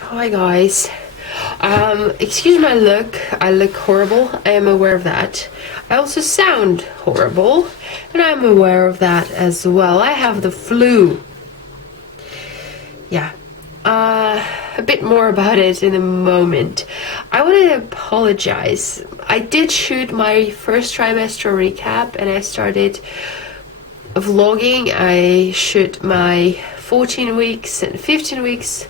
Hi guys. Excuse my look. I look horrible. I am aware of that. I also sound horrible, and I'm aware of that as well. I have the flu. Yeah. A bit more about it in a moment. I want to apologize. I did shoot my first trimester recap, and I started vlogging. I shoot my 14 weeks and 15 weeks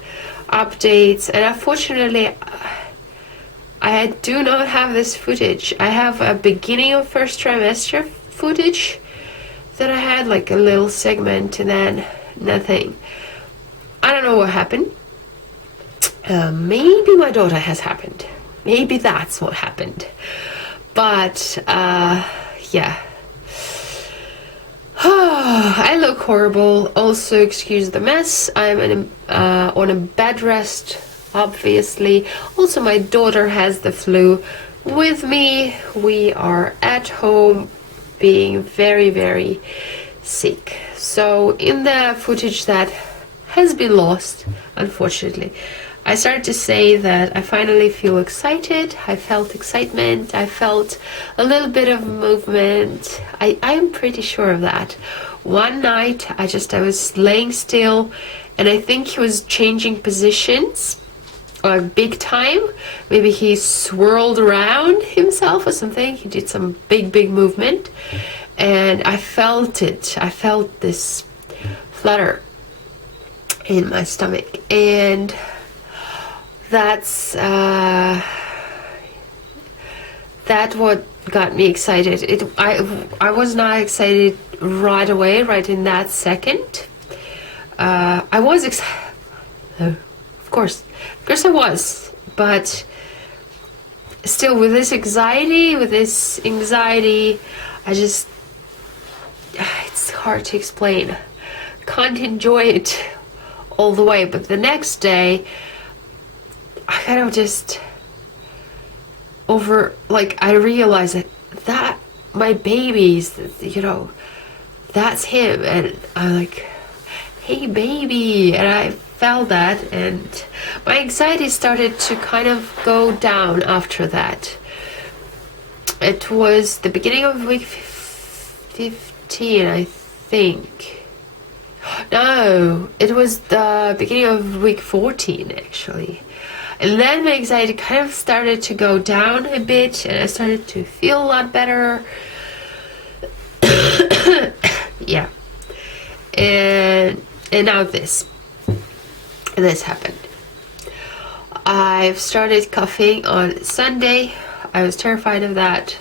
updates, and unfortunately I do not have this footage. I have a beginning of first trimester footage that I had, like a little segment, and then nothing. I don't know what happened. Maybe my daughter has happened. Maybe that's what happened. But yeah. I look horrible. Also, excuse the mess. I'm on a bed rest, obviously. Also, my daughter has the flu with me. We are at home being very, very sick. So, in the footage that has been lost, unfortunately, I started to say that I finally feel excited. I felt excitement. I felt a little bit of movement. I'm pretty sure of that. One night I was laying still, and I think he was changing positions big time. Maybe he swirled around himself or something. He did some big movement, and I felt it. I felt this flutter in my stomach, and that's what got me excited. I was not excited right away, right in that second. I was excited, of course I was, but still, with this anxiety, I just, it's hard to explain. Can't enjoy it all the way. But the next day, I kind of just I realized that my baby's, that's him, and I'm like, hey baby, and I felt that, and my anxiety started to kind of go down after that. It was the beginning of week 15, I think. No, it was the beginning of week 14, actually. And then my anxiety kind of started to go down a bit, and I started to feel a lot better. Yeah. And now this happened. I've started coughing on Sunday. I was terrified of that.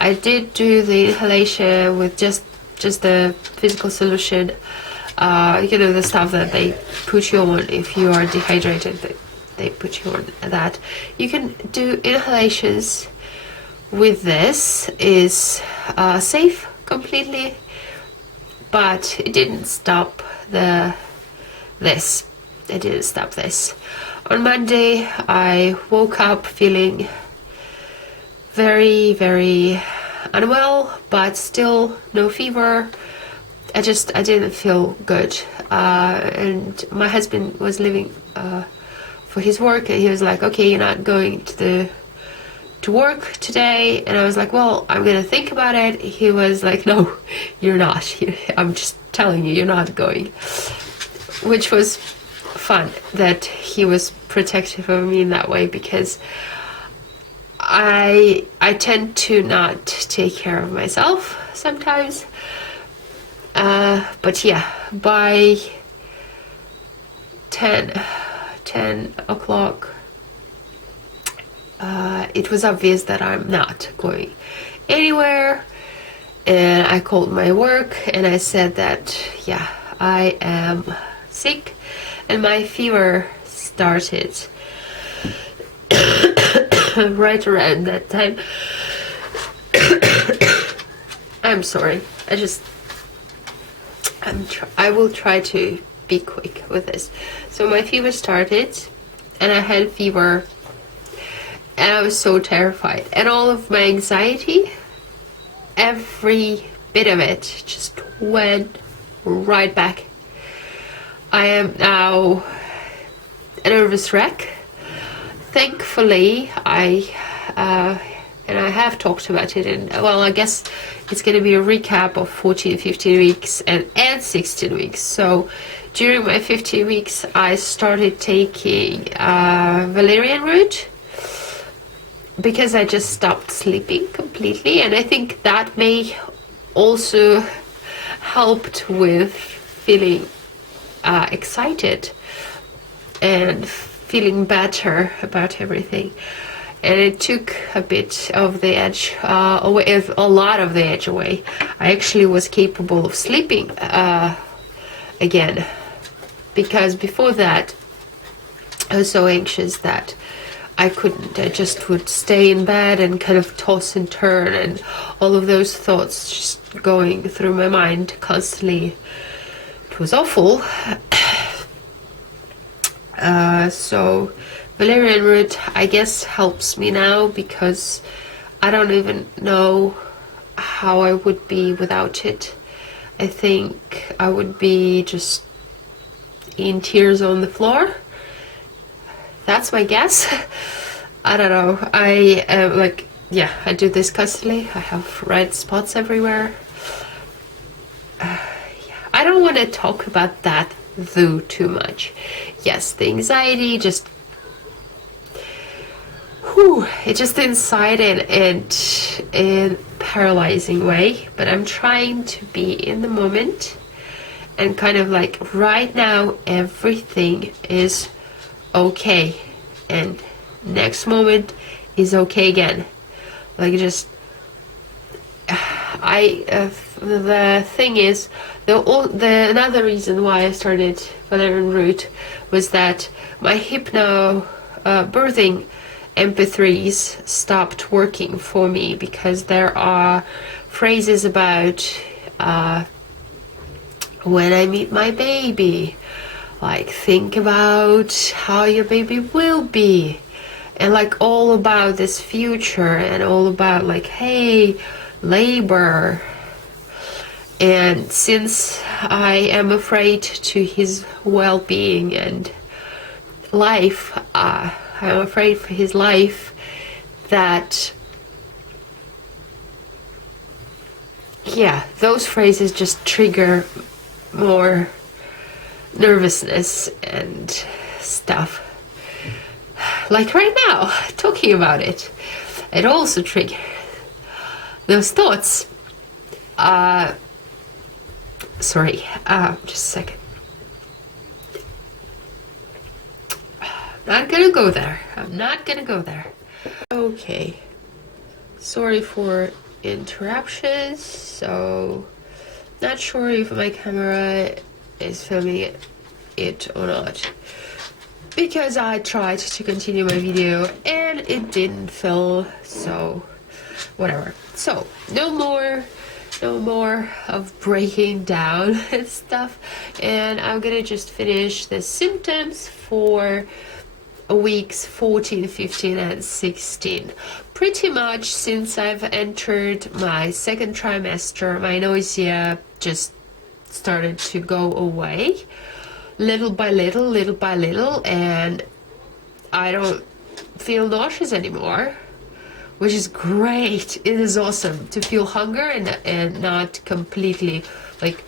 I did do the inhalation with just the physical solution. The stuff that they put you on if you are dehydrated. They put you on that. You can do inhalations with this. Is safe completely, but it didn't stop this. It didn't stop this. On Monday, I woke up feeling very, very unwell, but still no fever. I didn't feel good. And my husband was leaving for his work, and he was like, okay, you're not going to work today. And I was like, well, I'm gonna think about it. He was like, no, you're not. I'm just telling you, you're not going. Which was fun that he was protective of me in that way, because I tend to not take care of myself sometimes. But yeah, by 10 o'clock, it was obvious that I'm not going anywhere. And I called my work and I said that, yeah, I am sick, and my fever started right around that time. I'm sorry. I will try to be quick with this. So my fever started, and I had fever, and I was so terrified, and all of my anxiety, every bit of it, just went right back. I am now a nervous wreck. Thankfully, and I have talked about it, and well, I guess it's going to be a recap of 14, 15 weeks and 16 weeks. So during my 15 weeks, I started taking valerian root because I just stopped sleeping completely, and I think that may also helped with feeling excited and feeling better about everything. And it took a bit of the edge away, a lot of the edge away. I actually was capable of sleeping again, because before that I was so anxious that I couldn't. I just would stay in bed and kind of toss and turn, and all of those thoughts just going through my mind constantly. It was awful. So valerian root, I guess, helps me now, because I don't even know how I would be without it. I think I would be just in tears on the floor. That's my guess. I don't know. I I do this constantly. I have red spots everywhere. I don't want to talk about that though too much. Yes, the anxiety just it's just inside in paralyzing way, but I'm trying to be in the moment and kind of like right now everything is okay, and next moment is okay again. Like just the thing is, the another reason why I started valerian root was that my hypno birthing MP3s stopped working for me, because there are phrases about when I meet my baby, like think about how your baby will be, and like all about this future, and all about like, hey, labor. And since I am afraid to his well-being and life, I'm afraid for his life, that those phrases just trigger more nervousness and stuff. Like right now, talking about it, it also triggers those thoughts. Sorry, just a second. Not gonna go there. I'm not gonna go there. Okay. Sorry for interruptions. So, not sure if my camera is filming it or not, because I tried to continue my video and it didn't film, so whatever. So no more of breaking down and stuff, and I'm gonna just finish the symptoms for weeks 14, 15 and 16. Pretty much since I've entered my second trimester, my nausea just started to go away little by little, and I don't feel nauseous anymore, which is great. It is awesome to feel hunger and not completely, like,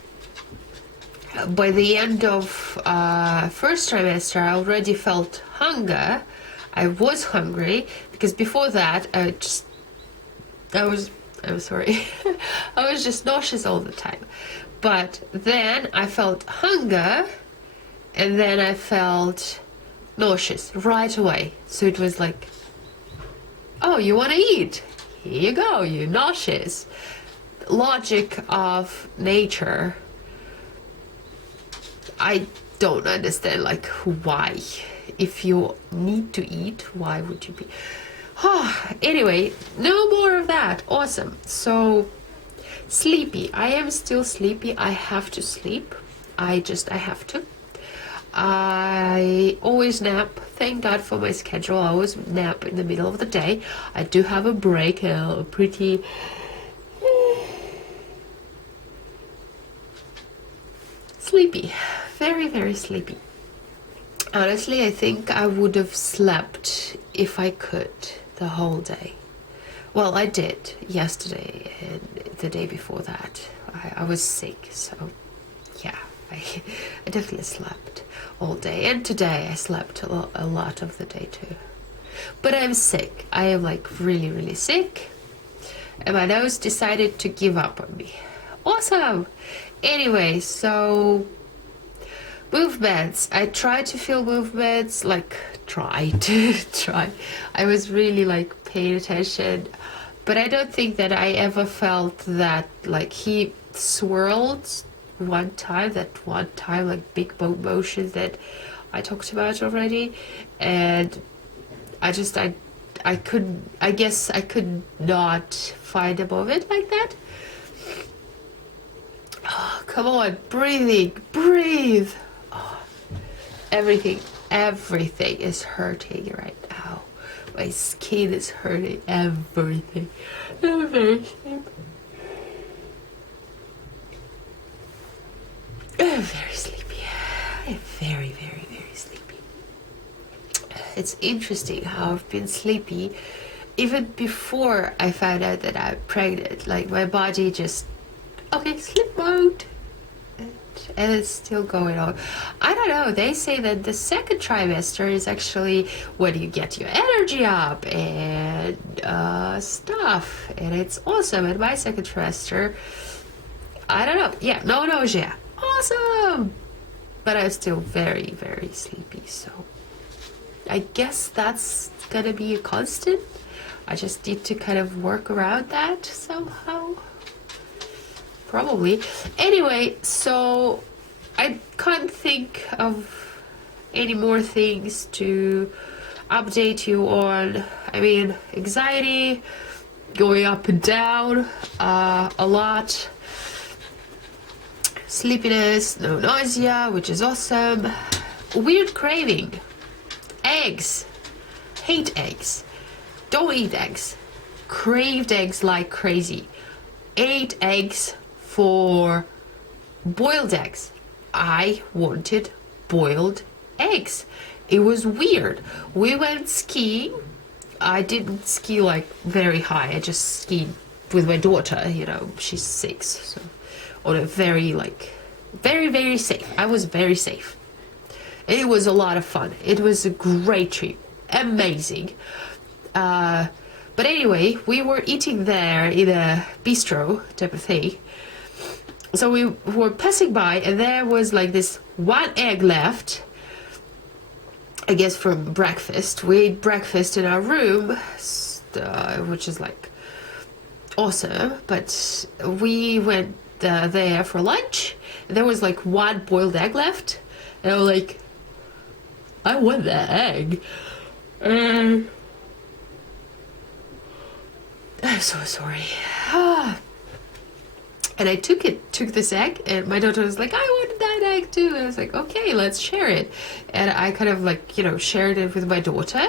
by the end of first trimester I already felt hunger. I was hungry, because before that I was sorry I was just nauseous all the time. But then I felt hunger, and then I felt nauseous right away. So it was like, oh, you want to eat? Here you go, you're nauseous. Logic of nature. I don't understand, like, why? If you need to eat, why would you be? Anyway, no more of that. Awesome. So, sleepy. I am still sleepy. I have to sleep. I have to. I always nap. Thank God for my schedule. I always nap in the middle of the day. I do have a break, a pretty sleepy, very sleepy. Honestly, I think I would have slept if I could the whole day. Well, I did yesterday and the day before that. I was sick, so yeah, I definitely slept all day. And today I slept a lot of the day too. But I'm sick. I am like really, really sick. And my nose decided to give up on me. Awesome! Anyway, so movements. I try to feel movements, like try. I was really like paying attention, but I don't think that I ever felt that like he swirled that one time, like big motion that I talked about already, and I couldn't. I guess I could not find a moment like that. Oh, come on, breathe. Oh, everything is hurting right now. My skin is hurting. Everything. I'm very sleepy. I'm very sleepy. I'm very, very, very sleepy. It's interesting how I've been sleepy even before I found out that I'm pregnant. Like my body just, okay, sleep mode. And it's still going on. I don't know. They say that the second trimester is actually when you get your energy up and stuff. And it's awesome. And my second trimester, I don't know. Yeah, no nausea. Awesome. But I'm still very, very sleepy. So I guess that's gonna be a constant. I just need to kind of work around that somehow. Probably. Anyway, so I can't think of any more things to update you on. I mean, anxiety going up and down a lot. Sleepiness, no nausea, which is awesome. Weird craving. Eggs. Hate eggs. Don't eat eggs. Craved eggs like crazy. Ate eggs for boiled eggs. I wanted boiled eggs. It was weird. We went skiing. I didn't ski like very high. I just skied with my daughter, you know, she's 6. So on a very very safe. I was very safe. It was a lot of fun. It was a great trip. Amazing. But anyway, we were eating there in a bistro type of thing. So we were passing by and there was like this one egg left, I guess from breakfast. We ate breakfast in our room, which is like awesome, but we went there for lunch. There was like one boiled egg left and I was like, I want that egg. And I'm so sorry. And I took this egg, and my daughter was like, I want that egg too. And I was like, okay, let's share it. And I kind of like, you know, shared it with my daughter.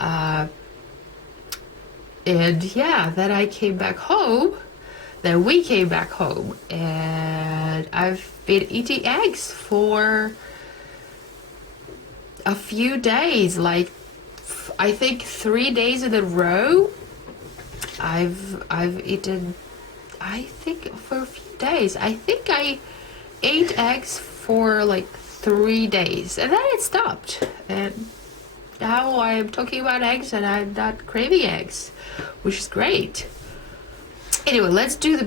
And yeah, then I came back home. Then we came back home, and I've been eating eggs for a few days, like I think 3 days in a row. I've eaten, I think for a few days. I think I ate eggs for like 3 days and then it stopped. And now I'm talking about eggs and I'm not craving eggs, which is great. Anyway, let's do the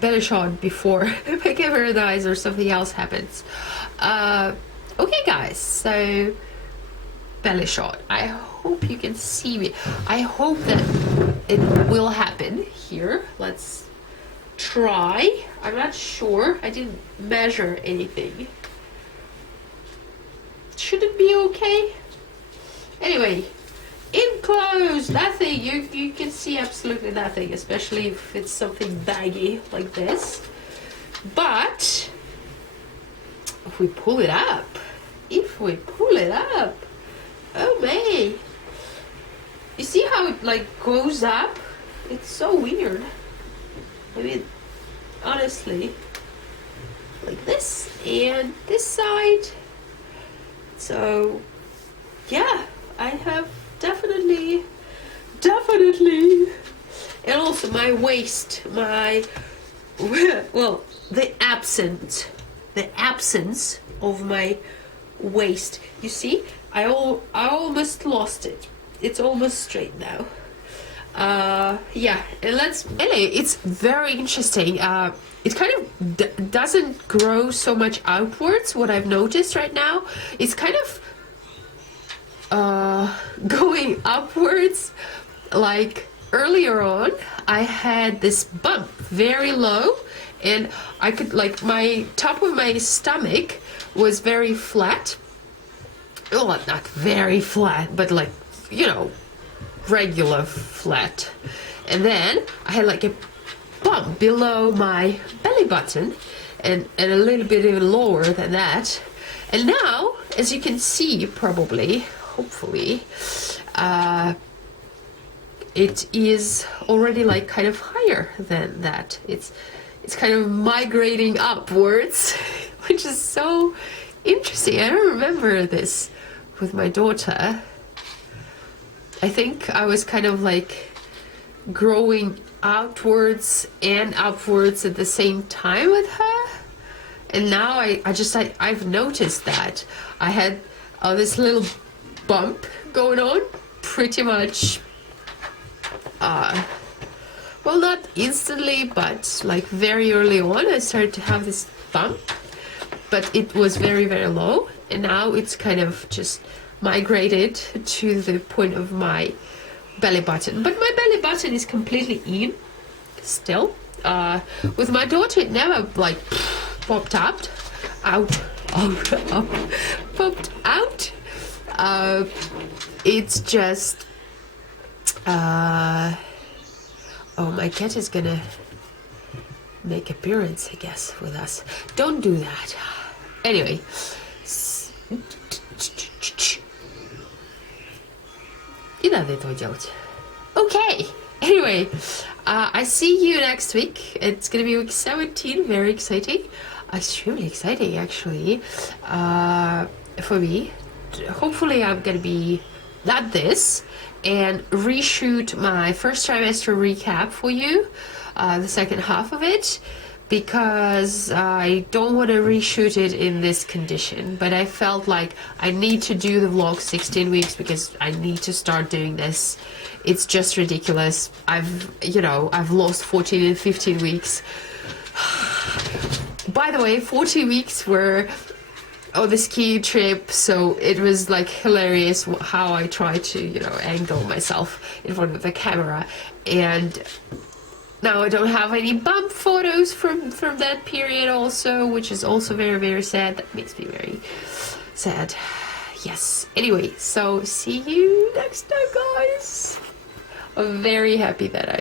belly shot before my camera dies or something else happens. Okay guys, so belly shot. I hope you can see me. I hope that it will happen here. Let's try. I'm not sure. I didn't measure anything. Should it be okay? Anyway, in close, nothing. You can see absolutely nothing, especially if it's something baggy like this. But if we pull it up, oh man, you see how it like goes up? It's so weird. I mean, honestly, like this and this side, it's So yeah, I have definitely, and also my waist, well, the absence of my waist. You see, I almost lost it. It's almost straight now. Yeah, and it's very interesting. It kind of doesn't grow so much outwards. What I've noticed right now, it's kind of going upwards. Like earlier on, I had this bump very low, and I could, like, my top of my stomach was very flat. Well, not very flat, but like, you know, regular flat. And then I had like a bump below my belly button, and a little bit even lower than that. And now, as you can see, probably, hopefully, it is already like kind of higher than that. It's kind of migrating upwards, which is so interesting. I don't remember this with my daughter. I think I was kind of like growing outwards and upwards at the same time with her. And now I've noticed that I had this little bump going on pretty much, well, not instantly, but like very early on I started to have this bump, but it was very, very low, and now it's kind of just migrated to the point of my belly button. But my belly button is completely in still. With my daughter, it never like popped out. Popped out. It's just oh, my cat is gonna make appearance, I guess, with us. Don't do that. Anyway, не надо этого делать. Okay. Anyway, I see you next week. It's gonna be week 17. Very exciting. Extremely exciting, actually, for me. Hopefully, I'm gonna be at this and reshoot my first trimester recap for you, the second half of it, because I don't want to reshoot it in this condition, but I felt like I need to do the vlog 16 weeks because I need to start doing this. It's just ridiculous. I've lost 14 and 15 weeks. By the way, 40 weeks were on the ski trip, so it was like hilarious how I tried to, angle myself in front of the camera. And now I don't have any bump photos from that period also, which is also very, very sad. That makes me very sad. Yes. Anyway, so see you next time, guys. I'm very happy that I